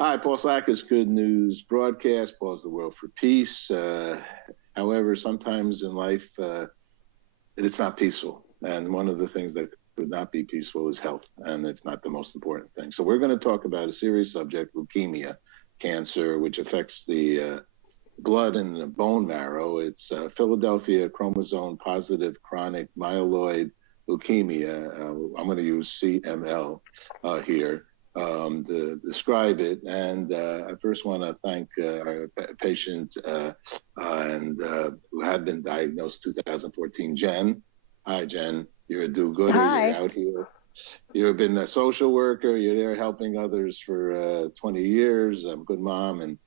Hi, Paul Slacker's Good News broadcast, Pause the World for Peace. However, sometimes in life, it's not peaceful. And one of the things that could not be peaceful is health, and it's not the most important thing. So we're going to talk about a serious subject, leukemia, cancer, which affects the blood and the bone marrow. It's Philadelphia chromosome positive chronic myeloid leukemia. I'm going to use CML here. To describe it. And I first want to thank our patient who had been diagnosed 2014, Jen. Hi, Jen. You're a do-gooder. Hi. You're out here. You've been a social worker. You're there helping others for 20 years. I'm a good mom and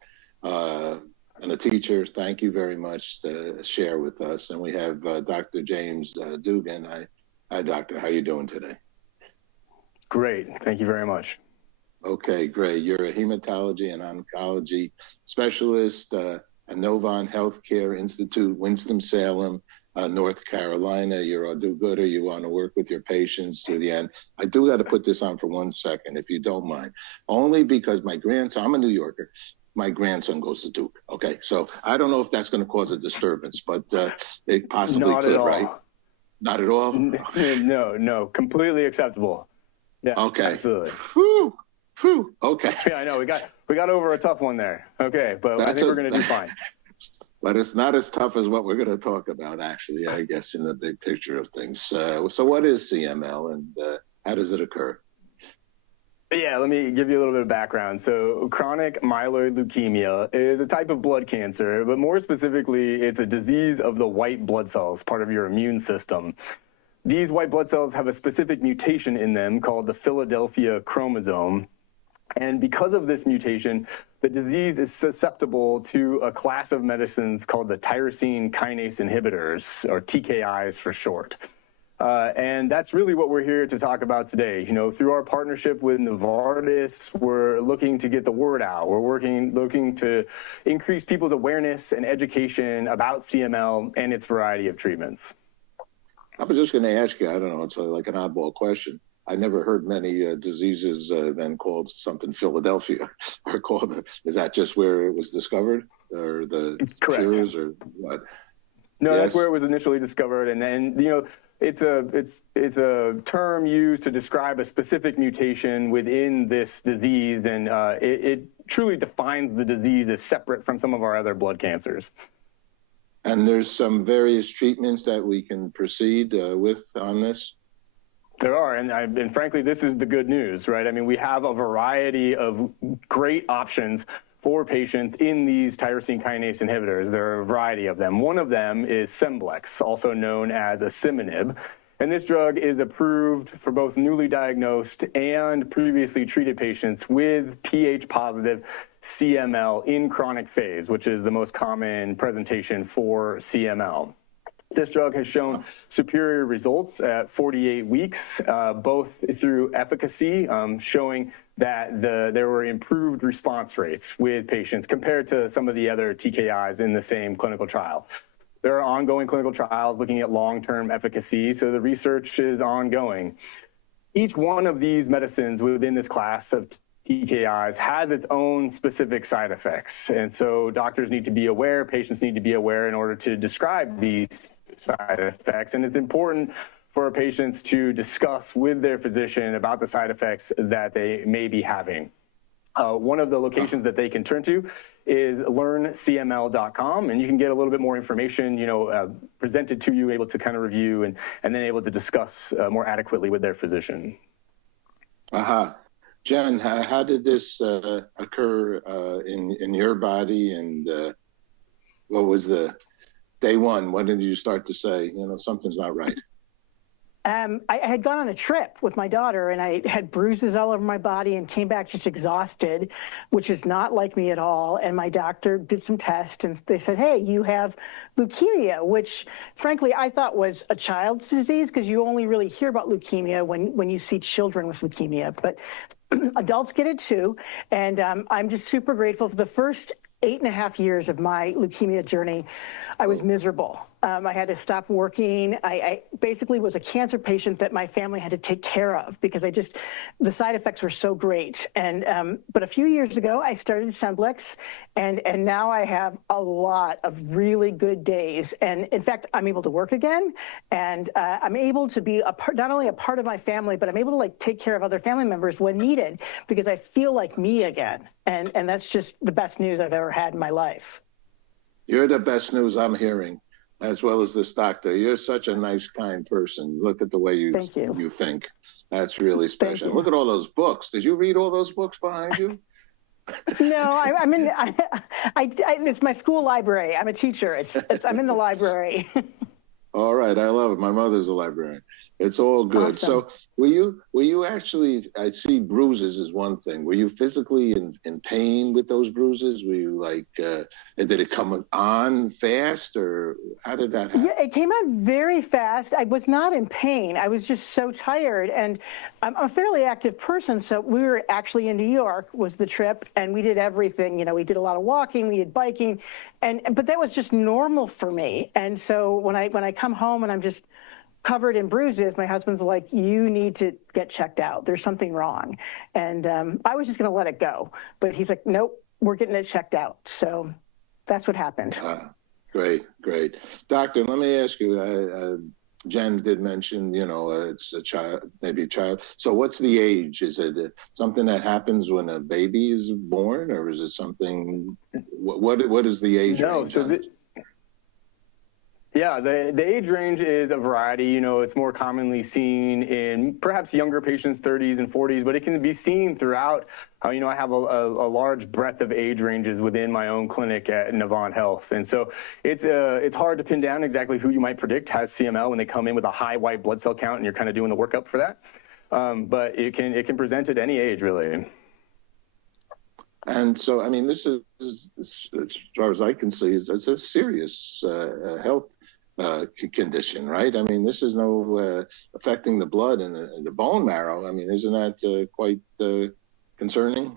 a teacher. Thank you very much to share with us. And we have Dr. James Dugan. Hi, doctor. How are you doing today? Great. Thank you very much. Okay, great. You're a hematology and oncology specialist at Novant Healthcare Institute, Winston-Salem, North Carolina. You're a do-gooder. You want to work with your patients to the end. I do got to put this on for 1 second, if you don't mind. Only because my grandson, I'm a New Yorker, my grandson goes to Duke. Okay, so I don't know if that's going to cause a disturbance, but it possibly Not could, at all. right? Not at all? No, completely acceptable. Yeah, okay. Absolutely. Whew. Whew. Okay. Yeah, I know. We got over a tough one there. Okay, but I think we're going to do fine. But it's not as tough as what we're going to talk about, actually, I guess, in the big picture of things. So what is CML and how does it occur? Yeah, let me give you a little bit of background. So chronic myeloid leukemia is a type of blood cancer, but more specifically, it's a disease of the white blood cells, part of your immune system. These white blood cells have a specific mutation in them called the Philadelphia chromosome. And because of this mutation, the disease is susceptible to a class of medicines called the tyrosine kinase inhibitors, or TKIs for short. And that's really what we're here to talk about today. You know, through our partnership with Novartis, we're looking to get the word out. We're looking to increase people's awareness and education about CML and its variety of treatments. I was just going to ask you, I don't know, it's like an oddball question. I never heard many diseases then called something Philadelphia or called, is that just where it was discovered or the Correct. cures or what? No, Yes. That's where it was initially discovered. And then, you know, it's a term used to describe a specific mutation within this disease. And it truly defines the disease as separate from some of our other blood cancers. And there's some various treatments that we can proceed with on this? There are, and frankly, this is the good news, right? I mean, we have a variety of great options for patients in these tyrosine kinase inhibitors. There are a variety of them. One of them is Scemblix, also known as asciminib. And this drug is approved for both newly diagnosed and previously treated patients with pH-positive CML in chronic phase, which is the most common presentation for CML. This drug has shown superior results at 48 weeks, both through efficacy, showing that there were improved response rates with patients compared to some of the other TKIs in the same clinical trial. There are ongoing clinical trials looking at long-term efficacy, so the research is ongoing. Each one of these medicines within this class of TKIs has its own specific side effects. And so doctors need to be aware, patients need to be aware in order to describe these side effects. And it's important for patients to discuss with their physician about the side effects that they may be having. One of the locations that they can turn to is learncml.com, and you can get a little bit more information, presented to you, able to kind of review and then able to discuss more adequately with their physician. Jen, how did this occur in your body, and what was the day one? When did you start to say, something's not right? I had gone on a trip with my daughter, and I had bruises all over my body and came back just exhausted, which is not like me at all. And my doctor did some tests, and they said, hey, you have leukemia, which, frankly, I thought was a child's disease because you only really hear about leukemia when you see children with leukemia. But adults get it too, and I'm just super grateful. For the first 8.5 years of my leukemia journey, I was miserable. I had to stop working. I basically was a cancer patient that my family had to take care of because the side effects were so great. And but a few years ago, I started Scemblix, and now I have a lot of really good days. And in fact, I'm able to work again, and I'm able to be not only a part of my family, but I'm able to like take care of other family members when needed because I feel like me again. And that's just the best news I've ever had in my life. You're the best news I'm hearing, as well as this doctor. You're such a nice, kind person. Look at the way you think. That's really special. Look at all those books. Did you read all those books behind you? No, it's my school library. I'm a teacher. I'm in the library. All right, I love it. My mother's a librarian. It's all good. Awesome. So were you actually, I see bruises is one thing. Were you physically in pain with those bruises? Were you like, did it come on fast, or how did that happen? Yeah, it came on very fast. I was not in pain. I was just so tired. And I'm a fairly active person. So we were actually in New York was the trip, and we did everything. You know, we did a lot of walking, we did biking, but that was just normal for me. And so when I come home and I'm just covered in bruises, my husband's like, you need to get checked out. There's something wrong. And I was just going to let it go. But he's like, nope, we're getting it checked out. So that's what happened. Great. Doctor, let me ask you, Jen did mention, it's a child, maybe a child. So what's the age? Is it something that happens when a baby is born, or is it something, what is the age range? Yeah, the age range is a variety. It's more commonly seen in perhaps younger patients, 30s and 40s, but it can be seen throughout. I have a large breadth of age ranges within my own clinic at Novant Health. And so it's hard to pin down exactly who you might predict has CML when they come in with a high white blood cell count and you're kind of doing the workup for that. But it can present at any age, really. And so, I mean, this is, as far as I can see, it's a serious health condition, right? I mean, this is no affecting the blood and the bone marrow. I mean, isn't that quite concerning?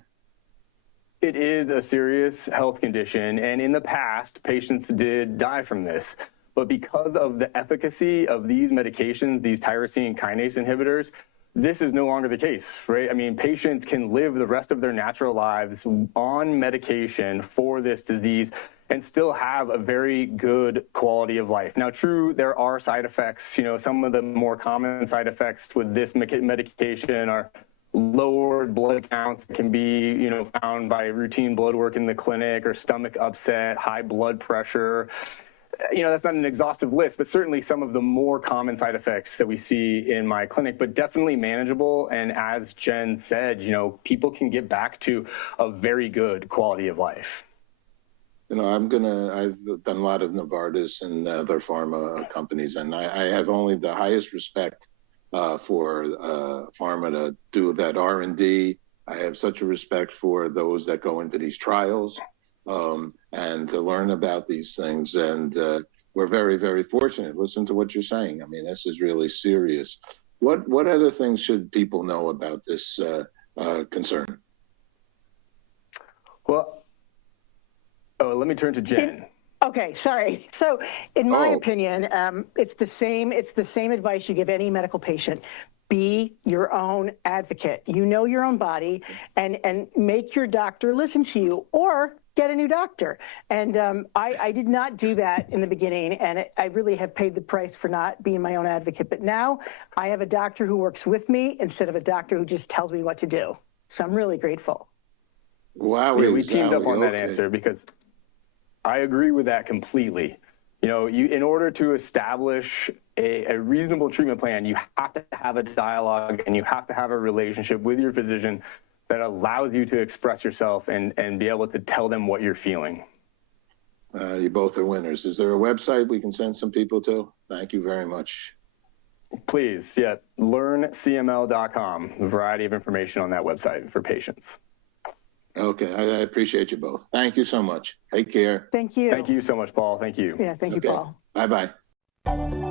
It is a serious health condition, and in the past, patients did die from this. But because of the efficacy of these medications, these tyrosine kinase inhibitors, this is no longer the case, right? I mean, patients can live the rest of their natural lives on medication for this disease and still have a very good quality of life. Now, true, there are side effects. Some of the more common side effects with this medication are lowered blood counts that can be, found by routine blood work in the clinic, or stomach upset, high blood pressure. That's not an exhaustive list, but certainly some of the more common side effects that we see in my clinic, but definitely manageable. And as Jen said, people can get back to a very good quality of life. I've done a lot of Novartis and other pharma companies, and I have only the highest respect for pharma to do that R&D. I have such a respect for those that go into these trials. And to learn about these things. And we're very, very fortunate. Listen to what you're saying. I mean, this is really serious. What other things should people know about this concern? Well, let me turn to Jen. Okay, sorry. So in my opinion, it's the same advice you give any medical patient. Be your own advocate. You know your own body, and make your doctor listen to you, or get a new doctor. And I did not do that in the beginning, and I really have paid the price for not being my own advocate. But now I have a doctor who works with me instead of a doctor who just tells me what to do. So I'm really grateful. Wow. Yeah, we teamed up on that answer because I agree with that completely. In order to establish a reasonable treatment plan, you have to have a dialogue and you have to have a relationship with your physician that allows you to express yourself and be able to tell them what you're feeling. You both are winners. Is there a website we can send some people to? Thank you very much. Please, yeah, learncml.com. A variety of information on that website for patients. Okay, I appreciate you both. Thank you so much. Take care. Thank you. Thank you so much, Paul. Thank you. Yeah, thank you, Paul. Bye-bye.